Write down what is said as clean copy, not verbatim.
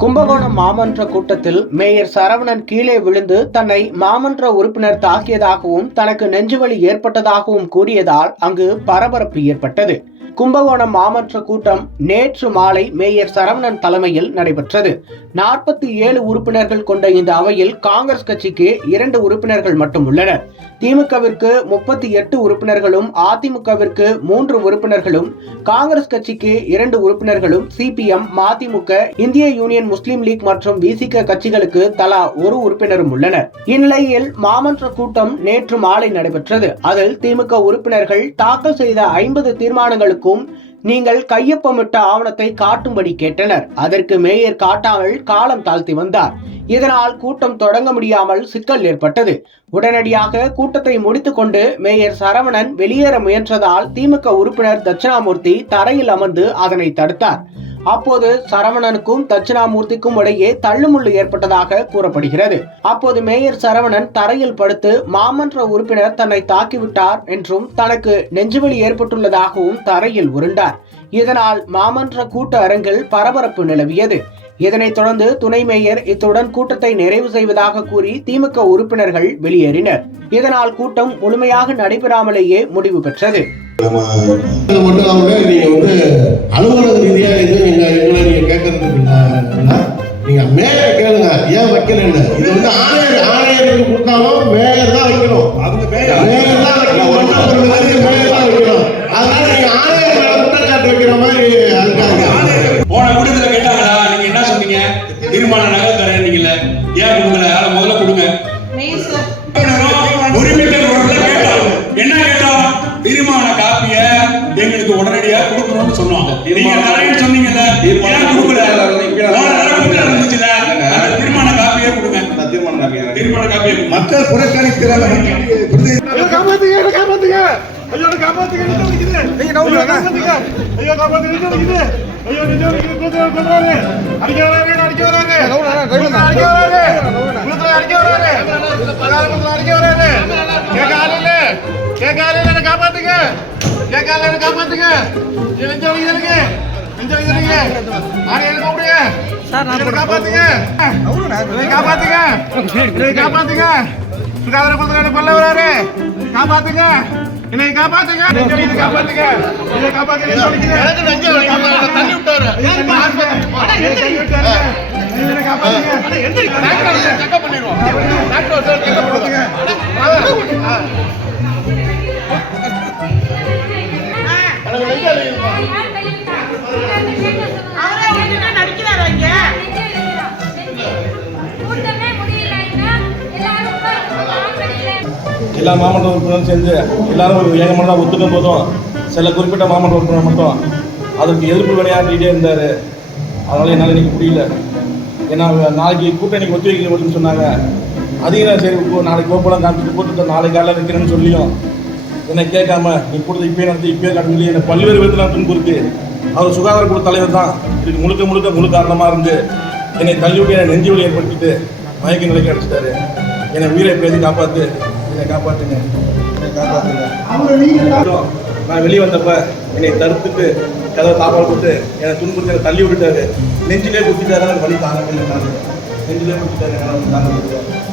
கும்பகோணம் மாமன்ற கூட்டத்தில் மேயர் சரவணன் கீழே விழுந்து தன்னை மாமன்ற உறுப்பினர் தாக்கியதாகவும் தனக்கு நெஞ்சுவலி ஏற்பட்டதாகவும் கூறியதால் அங்கு பரபரப்பு ஏற்பட்டது. கும்பகோணம் மாமன்ற கூட்டம் நேற்று மாலை மேயர் சரவணன் தலைமையில் நடைபெற்றது. 47 உறுப்பினர்கள் கொண்ட இந்த அவையில் காங்கிரஸ் கட்சிக்கு 2 உறுப்பினர்கள் மட்டும் உள்ளனர். திமுகவிற்கு 38 உறுப்பினர்களும், அதிமுகவிற்கு 3 உறுப்பினர்களும், காங்கிரஸ் கட்சிக்கு 2 உறுப்பினர்களும், சிபிஎம், மதிமுக, இந்திய யூனியன் முஸ்லீம் லீக் மற்றும் விசிக கட்சிகளுக்கு தலா 1 உறுப்பினரும் உள்ளனர். இந்நிலையில் மாமன்ற கூட்டம் நேற்று மாலை நடைபெற்றது. அதில் திமுக உறுப்பினர்கள் தாக்கல் செய்த 50 தீர்மானங்களுக்கும் நீங்கள் கையொப்பமிட்ட ஆவணத்தை காட்டும்படி கேட்டனர். அதற்கு மேயர் காட்டாமல் காலம் தாழ்த்தி வந்தார். இதனால் கூட்டம் தொடங்க முடியாமல் சிக்கல் ஏற்பட்டது. உடனடியாக கூட்டத்தை முடித்துக் கொண்டு மேயர் சரவணன் வெளியேற முயன்றதால் திமுக உறுப்பினர் தட்சிணாமூர்த்தி தரையில் அமர்ந்து அதனை தடுத்தார். அப்போது சரவணனுக்கும் தட்சிணாமூர்த்திக்கும் இடையே தள்ளுமுள்ளு ஏற்பட்டதாக கூறப்படுகிறது. அப்போது மேயர் சரவணன் தரையில் படுத்து மாமன்ற உறுப்பினர் தன்னை தாக்கிவிட்டார் என்றும் தனக்கு நெஞ்சுவலி ஏற்பட்டுள்ளதாகவும் தரையில் உருண்டார். இதனால் மாமன்ற கூட்ட அரங்கில் பரபரப்பு நிலவியது. இதனைத் தொடர்ந்து துணை மேயர் இத்துடன் கூட்டத்தை நிறைவு செய்வதாக கூறி திமுக உறுப்பினர்கள் வெளியேறினர். இதனால் கூட்டம் முழுமையாக நடைபெறாமலேயே முடிவு பெற்றது. அலுவலக ரீதியா நீங்க கேட்கறது நீங்க மேயர் கேளுங்க, ஏன் வைக்கல? இது ஆணையருக்கு கொடுத்தாலும் மேயர் தான் வைக்கணும். மேயர் தான் வைக்கணும். அதனால நீங்க ஆணையர் மேல குற்றச்சாட்டு வைக்கிற மாதிரி போன கூட்டத்தில் கேட்டாங்களா? நீங்க என்ன சொன்னீங்க? தீர்மானம் நகல் தரீங்கல்ல, ஏன் கொடுக்கல? அதை முதல்ல கொடுங்க. என்ன கேட்டோம்? தீர்மான காப்பிய எங்களுக்கு உடனடியா கொடுக்கணும்னு சொன்னோம். நீங்க நிறைய சொன்னீங்கல்ல, ஏன் கொடுக்கல? தீர்மான காப்பியே கொடுங்க. தீர்மான காப்பியை மக்கள் புறக்கணிக்கிறாங்க. என்னை காப்பாத்துங்க, காப்பாத்துங்க, காப்பாத்துங்க. தண்ணி விட்டாரு. எல்லா மாவட்ட உறுப்பினரும் சேர்ந்து எல்லாரும் ஒரு ஏகமானதாக ஒத்துக்கும் போதும் சில குறிப்பிட்ட மாவட்ட உறுப்பினர் மட்டும் அதற்கு எதிர்ப்பு விளையாடிட்டே இருந்தார். அதனால் என்னால் இன்றைக்கி முடியல. ஏன்னா நாளைக்கு கூட்டணிக்கு ஒத்துழைக்க வருதுன்னு சொன்னாங்க. அதிகம் சரி நாளைக்கு கோப்பெல்லாம் காமிச்சிட்டு போட்டு நாளைக்கு காலையில் நிற்கிறேன்னு சொல்லியும் என்னை கேட்காம நீ கூட்டத்தை இப்போயே நடத்தி இப்போயே காட்ட சொல்லி என்னை பல்வேறு விதத்தில் துன்புறுத்தி அவர் சுகாதார குழு தலைவர் தான் இதுக்கு முழு காரணமாக இருந்து என்னை தள்ளிவிட்டு என்னை நெஞ்சு வலி ஏற்படுத்திட்டு மயக்க நிலைக்கு அடிச்சிட்டாரு. என்னை உயிரை பேசி காப்பாற்று, என்னை காப்பாற்றுங்க, என்னை காப்பாற்றுங்க. நான் வெளியே வந்தப்ப என்னை தடுத்துட்டு கதவை தாப்பால் போட்டு என்னை துன்புறுத்தி என்னை தள்ளி விட்டுட்டாரு. நெஞ்சிலே குத்திட்டாரு. வழி தாங்க முடியல. நெஞ்சிலே குத்திட்டாரு. தாங்க முடியல.